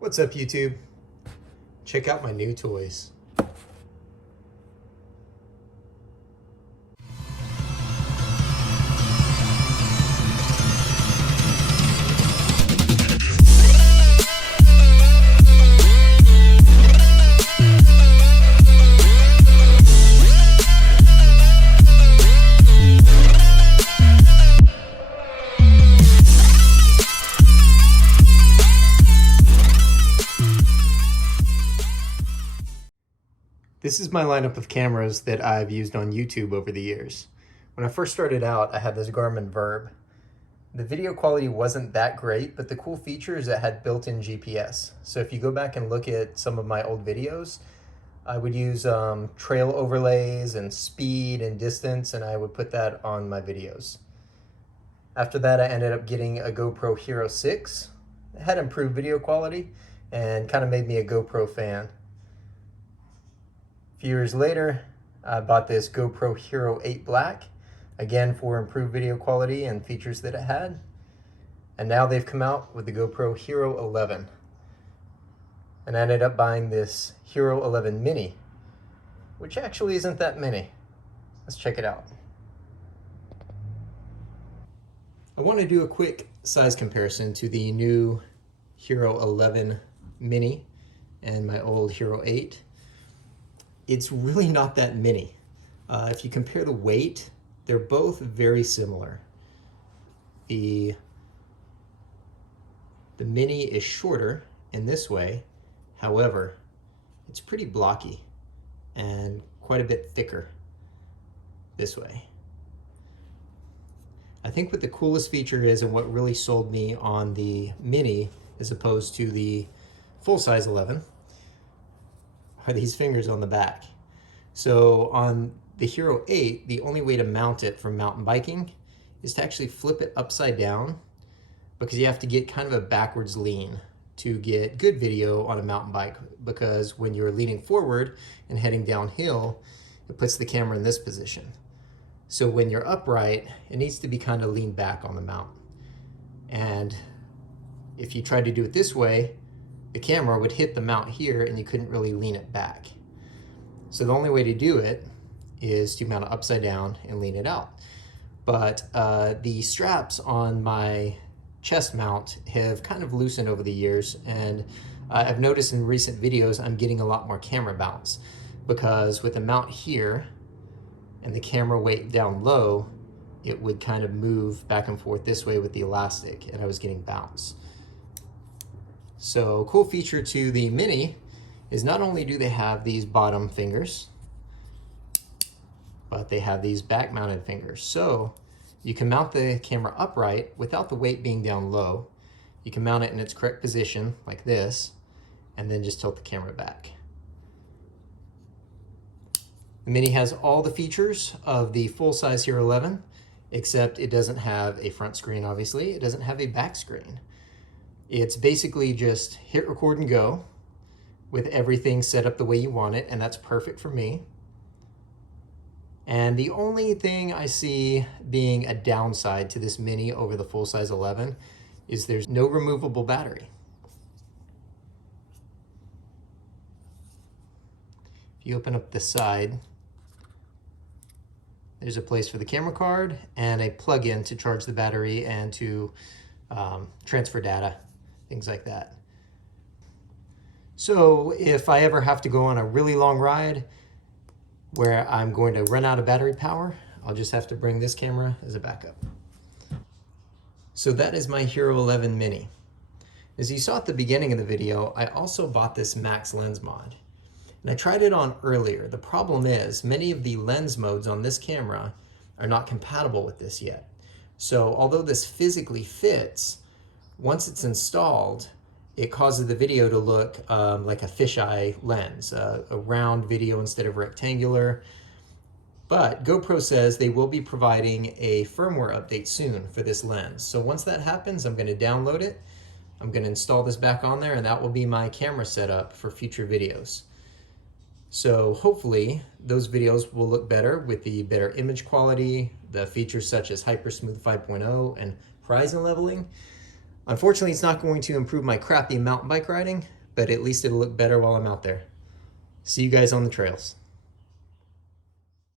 What's up, YouTube? Check out my new toys. This is my lineup of cameras that I've used on YouTube over the years. When I first started out, I had this Garmin Verb. The video quality wasn't that great, but the cool feature is it had built-in GPS. So if you go back and look at some of my old videos, I would use trail overlays and speed and distance, and I would put that on my videos. After that, I ended up getting a GoPro Hero 6. It had improved video quality and kind of made me a GoPro fan. A few years later, I bought this GoPro Hero 8 Black, again for improved video quality and features that it had. And now they've come out with the GoPro Hero 11. And I ended up buying this Hero 11 Mini, which actually isn't that mini. Let's check it out. I want to do a quick size comparison to the new Hero 11 Mini and my old Hero 8. It's really not that mini. If you compare the weight, they're both very similar. The Mini is shorter in this way. However, it's pretty blocky and quite a bit thicker this way. I think what the coolest feature is, and what really sold me on the Mini as opposed to the full-size 11, are these fingers on the back. So on the Hero 8, the only way to mount it for mountain biking is to actually flip it upside down, because you have to get kind of a backwards lean to get good video on a mountain bike, because when you're leaning forward and heading downhill, it puts the camera in this position. So when you're upright, it needs to be kind of leaned back on the mount. And if you try to do it this way, the camera would hit the mount here and you couldn't really lean it back. So the only way to do it is to mount it upside down and lean it out. But the straps on my chest mount have kind of loosened over the years, and I've noticed in recent videos I'm getting a lot more camera bounce, because with the mount here and the camera weight down low, it would kind of move back and forth this way with the elastic, and I was getting bounce. So a cool feature to the Mini is not only do they have these bottom fingers, but they have these back mounted fingers. So you can mount the camera upright without the weight being down low. You can mount it in its correct position like this, and then just tilt the camera back. The Mini has all the features of the full-size Hero 11, except it doesn't have a front screen, obviously. It doesn't have a back screen. It's basically just hit record and go with everything set up the way you want it, and that's perfect for me. And the only thing I see being a downside to this Mini over the full-size 11 is there's no removable battery. If you open up the side, there's a place for the camera card and a plug-in to charge the battery and to transfer data, things like that. So if I ever have to go on a really long ride where I'm going to run out of battery power, I'll just have to bring this camera as a backup. So that is my Hero 11 Mini. As you saw at the beginning of the video, I also bought this Max Lens mod. And I tried it on earlier. The problem is many of the lens modes on this camera are not compatible with this yet. So although this physically fits, once it's installed, it causes the video to look like a fisheye lens, a round video instead of rectangular. But GoPro says they will be providing a firmware update soon for this lens. So once that happens, I'm going to download it. I'm going to install this back on there, and that will be my camera setup for future videos. So hopefully those videos will look better with the better image quality, the features such as Hyper Smooth 5.0 and horizon leveling. Unfortunately, it's not going to improve my crappy mountain bike riding, but at least it'll look better while I'm out there. See you guys on the trails.